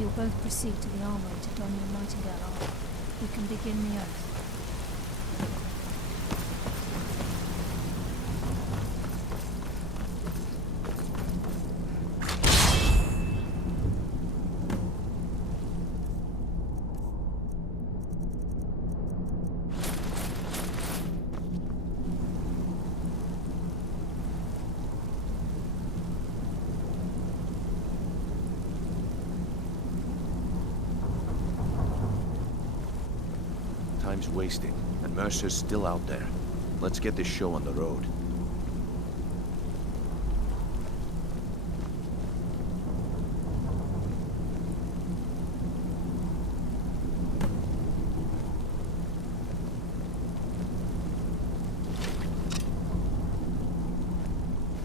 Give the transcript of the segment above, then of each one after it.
you'll both proceed to the armory to don your Nightingale armor, we can begin the oath. Time's wasting, and Mercer's still out there. Let's get this show on the road.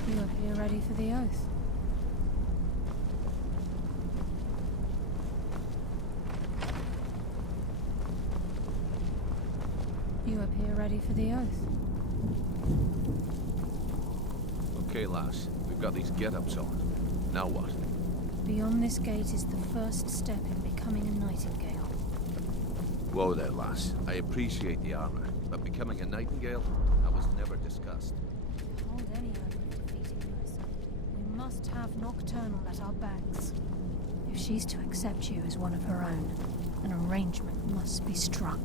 You appear ready for the oath. You appear ready for the oath. Okay, lass. We've got these get-ups on. Now what? Beyond this gate is the first step in becoming a Nightingale. Whoa there, lass. I appreciate the armor, but becoming a Nightingale? That was never discussed. To hold any hope of defeating Mercer, we must have Nocturnal at our backs. If she's to accept you as one of her own, an arrangement must be struck.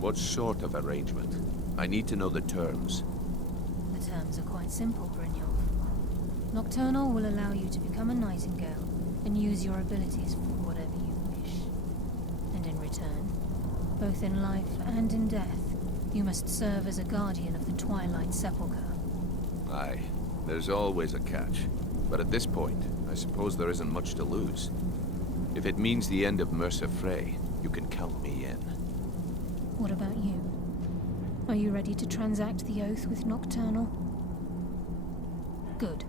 What sort of arrangement? I need to know the terms. The terms are quite simple, Brynjolf. Nocturnal will allow you to become a Nightingale and use your abilities for whatever you wish. And in return, both in life and in death, you must serve as a guardian of the Twilight Sepulchre. Aye, there's always a catch. But at this point, I suppose there isn't much to lose. If it means the end of Mercer Frey, you can count me in. What about you? Are you ready to transact the oath with Nocturnal? Good.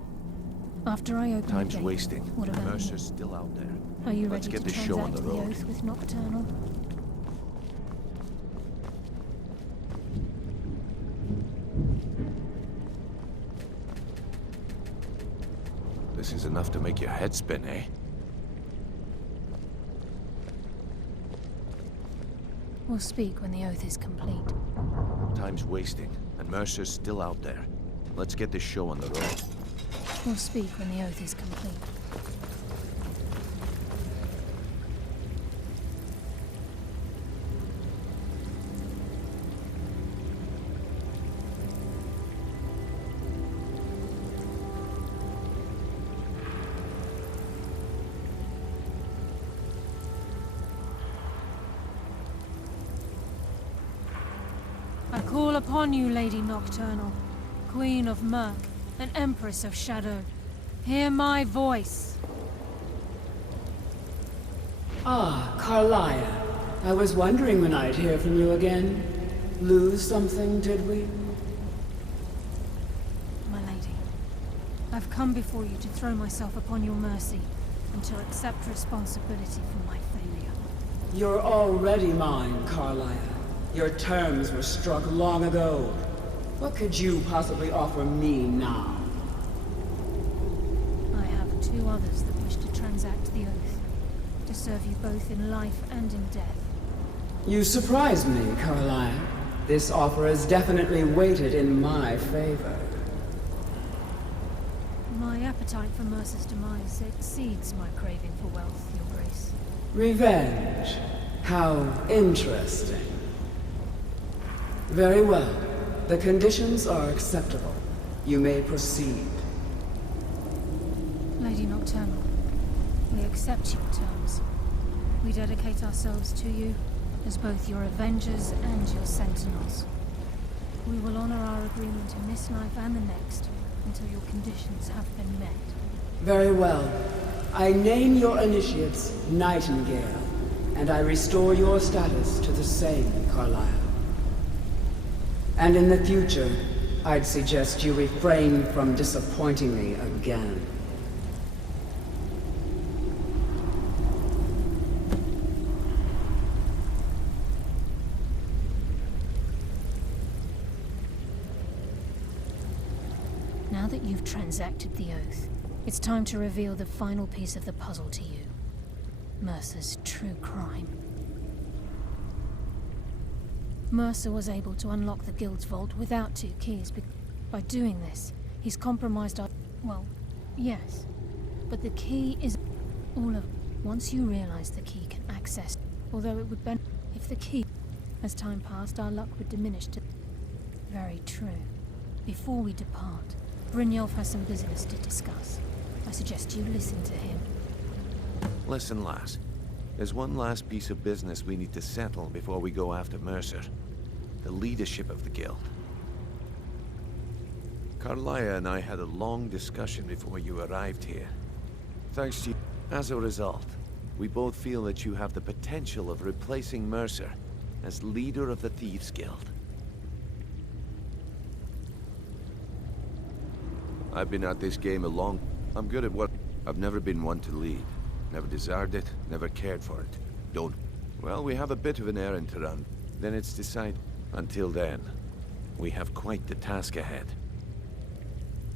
After I open Time's the gate, wasting. what about Mercer's you? still out there. Are you Let's ready get to this show on transact the the road. oath with Nocturnal? This is enough to make your head spin, eh? We'll speak when the oath is complete. Time's wasting, and Mercer's still out there. Let's get this show on the road. We'll speak when the oath is complete. I call upon you, Lady Nocturnal, Queen of Murk, and Empress of Shadow. Hear my voice. Ah, Carlia. I was wondering when I'd hear from you again. Lose something, did we? My lady, I've come before you to throw myself upon your mercy and to accept responsibility for my failure. You're already mine, Carlia. Your terms were struck long ago. What could you possibly offer me now? I have two others that wish to transact the oath, to serve you both in life and in death. You surprise me, Carlia. This offer is definitely weighted in my favor. My appetite for Mercer's demise exceeds my craving for wealth, Your Grace. Revenge. How interesting. Very well. The conditions are acceptable. You may proceed. Lady Nocturnal, we accept your terms. We dedicate ourselves to you as both your avengers and your sentinels. We will honor our agreement in this life and the next until your conditions have been met. Very well. I name your initiates Nightingale, and I restore your status to the same, Carlisle. And in the future, I'd suggest you refrain from disappointing me again. Now that you've transacted the oath, it's time to reveal the final piece of the puzzle to you. Mercer's true crime. Mercer was able to unlock the Guild's vault without 2 keys. By doing this, he's compromised our... Well, yes. But the key is all of... Once you realize the key can access... Although it would benefit if the key... As time passed, our luck would diminish to... Very true. Before we depart, Brynjolf has some business to discuss. I suggest you listen to him. Listen, lass. There's one last piece of business we need to settle before we go after Mercer. The leadership of the Guild. Carlia and I had a long discussion before you arrived here. Thanks to you. As a result, we both feel that you have the potential of replacing Mercer as leader of the Thieves' Guild. I've been at this game I'm good at what... I've never been one to lead. Never desired it, never cared for it. Don't... Well, we have a bit of an errand to run. Then it's decided. Until then, we have quite the task ahead.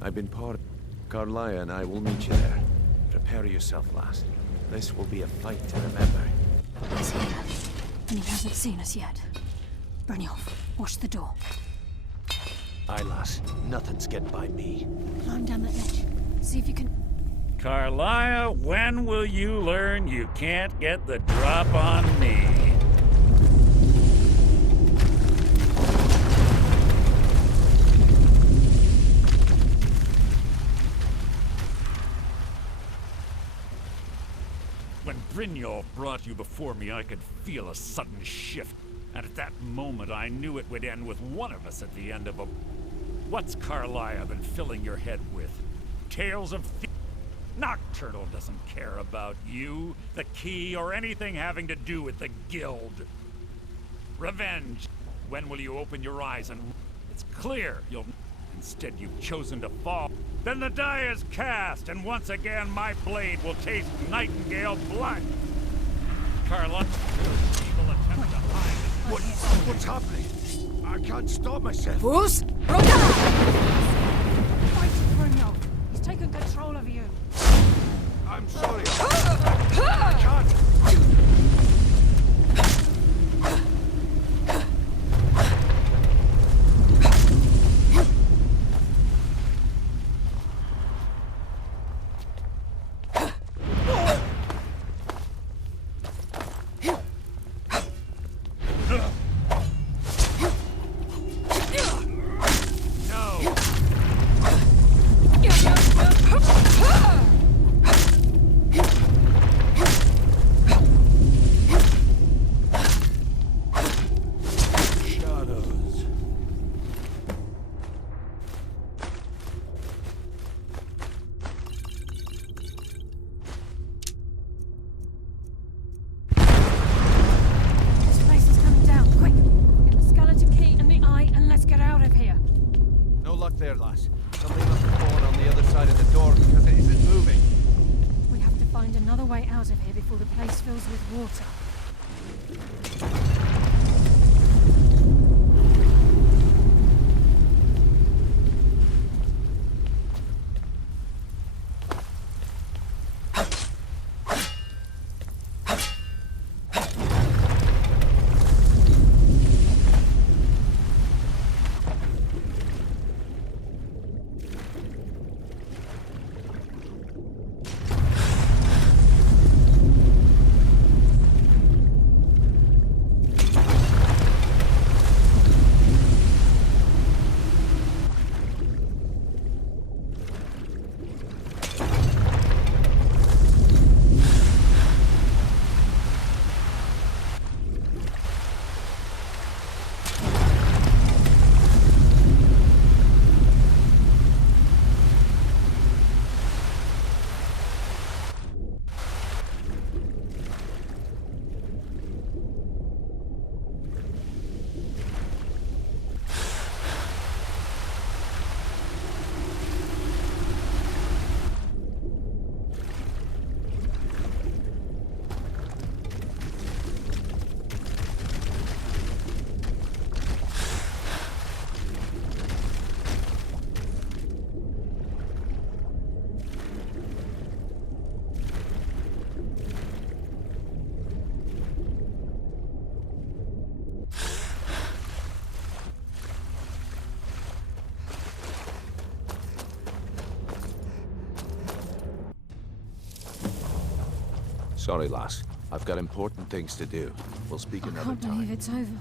I've been part of... Carlia and I will meet you there. Prepare yourself, lass. This will be a fight to remember. He's here, and he hasn't seen us yet. Brynjolf, watch the door. Aye, lass. Nothing's get by me. Climb down that ledge. See if you can... Carlia, when will you learn you can't get the drop on me? When Brynjolf brought you before me, I could feel a sudden shift. And at that moment, I knew it would end with one of us at the end of a... What's Carlia been filling your head with? Tales of thieves? Nocturnal doesn't care about you, the key, or anything having to do with the Guild. Revenge. When will you open your eyes and... It's clear you'll... Instead, you've chosen to fall. Then the die is cast, and once again, my blade will taste Nightingale blood. Carla, evil attempt to hide. What's happening? I can't stop myself. Bruce! Roda! Fight Brynjolf. He's taken control of you. I'm sorry. I can't. There, lass. Something must have fallen on the other side of the door because it isn't moving. We have to find another way out of here before the place fills with water. Sorry, lass. I've got important things to do. We'll speak I another can't time. believe it's over.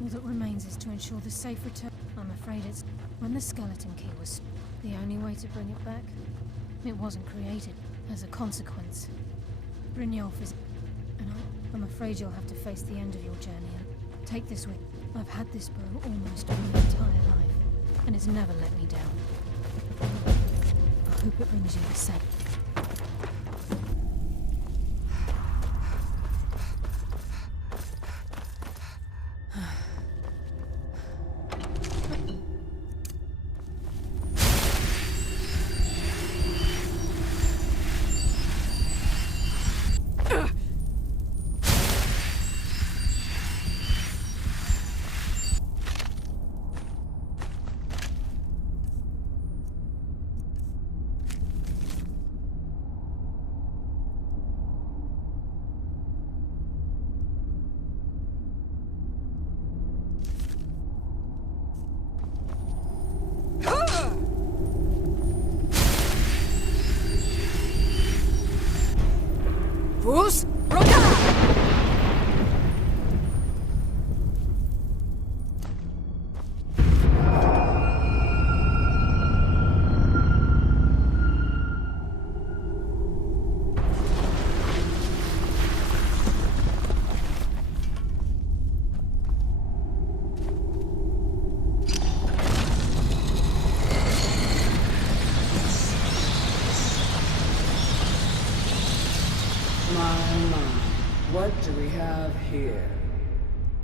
All that remains is to ensure the safe return. I'm afraid it's... When the skeleton key was... The only way to bring it back, it wasn't created as a consequence. Brynjolf is... And I'm afraid you'll have to face the end of your journey and take this with... I've had this bow almost all my entire life, and it's never let me down. I hope it brings you the same. Bruce, Roda! What do we have here?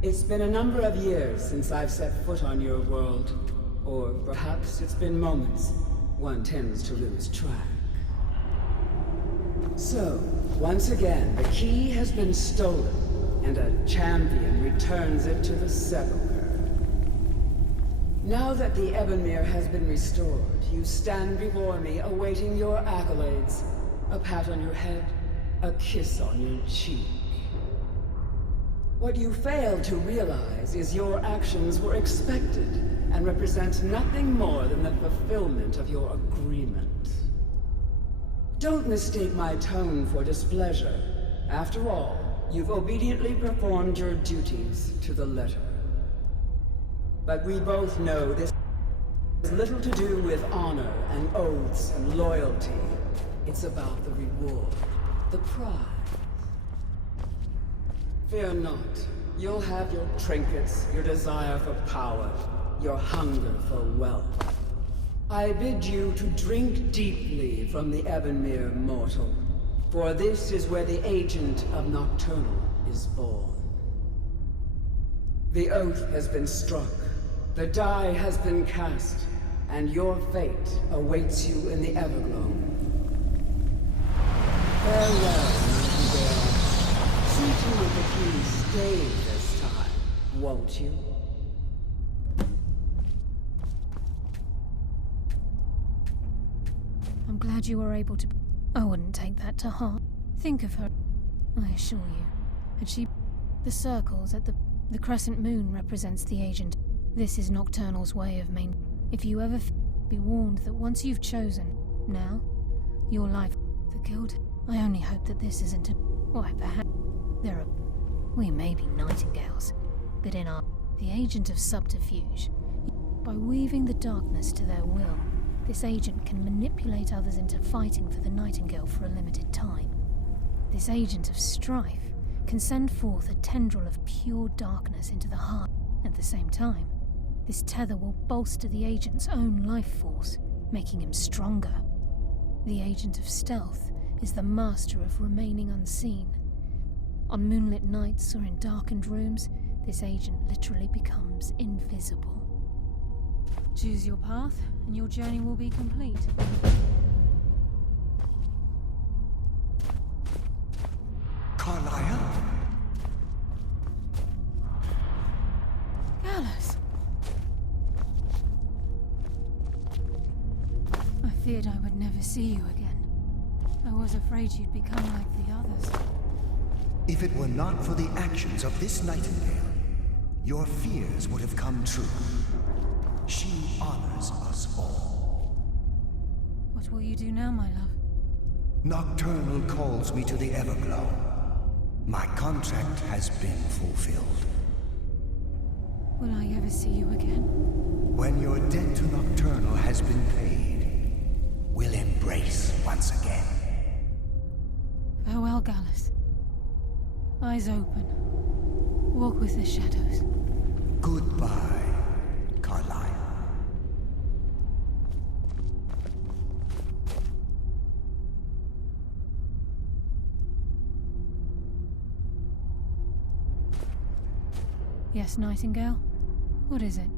It's been a number of years since I've set foot on your world. Or perhaps it's been moments. One tends to lose track. So, once again, the key has been stolen, and a champion returns it to the sepulchre. Now that the Ebonmere has been restored, you stand before me awaiting your accolades. A pat on your head, a kiss on your cheek. What you fail to realize is your actions were expected and represent nothing more than the fulfillment of your agreement. Don't mistake my tone for displeasure. After all, you've obediently performed your duties to the letter. But we both know this has little to do with honor and oaths and loyalty. It's about the reward, the prize. Fear not. You'll have your trinkets, your desire for power, your hunger for wealth. I bid you to drink deeply from the Ebonmere mortal, for this is where the agent of Nocturnal is born. The oath has been struck, the die has been cast, and your fate awaits you in the Everglow. Farewell, Nightingale. See to it the key stays this time, won't you? I'm glad you were able to... I wouldn't take that to heart. Think of her, I assure you. And she... The circles at the crescent moon represents the agent. This is Nocturnal's way of main... If you ever be warned that once you've chosen, now, your life... The guild... I only hope that this isn't a... Why, perhaps... There are... We may be nightingales, but in our... The agent of subterfuge... By weaving the darkness to their will, this agent can manipulate others into fighting for the nightingale for a limited time. This agent of strife can send forth a tendril of pure darkness into the heart. At the same time, this tether will bolster the agent's own life force, making him stronger. The agent of stealth is the master of remaining unseen. On moonlit nights or in darkened rooms, this agent literally becomes invisible. Choose your path, and your journey will be complete. Carlisle? Alice! I feared I would never see you again. I was afraid you'd become like the others. If it were not for the actions of this nightingale, your fears would have come true. She honors us all. What will you do now, my love? Nocturnal calls me to the Everglow. My contract has been fulfilled. Will I ever see you again? When your debt to Nocturnal has been paid, we'll embrace once again. Farewell, Gallus. Eyes open. Walk with the shadows. Goodbye, Carlyle. Yes, Nightingale? What is it?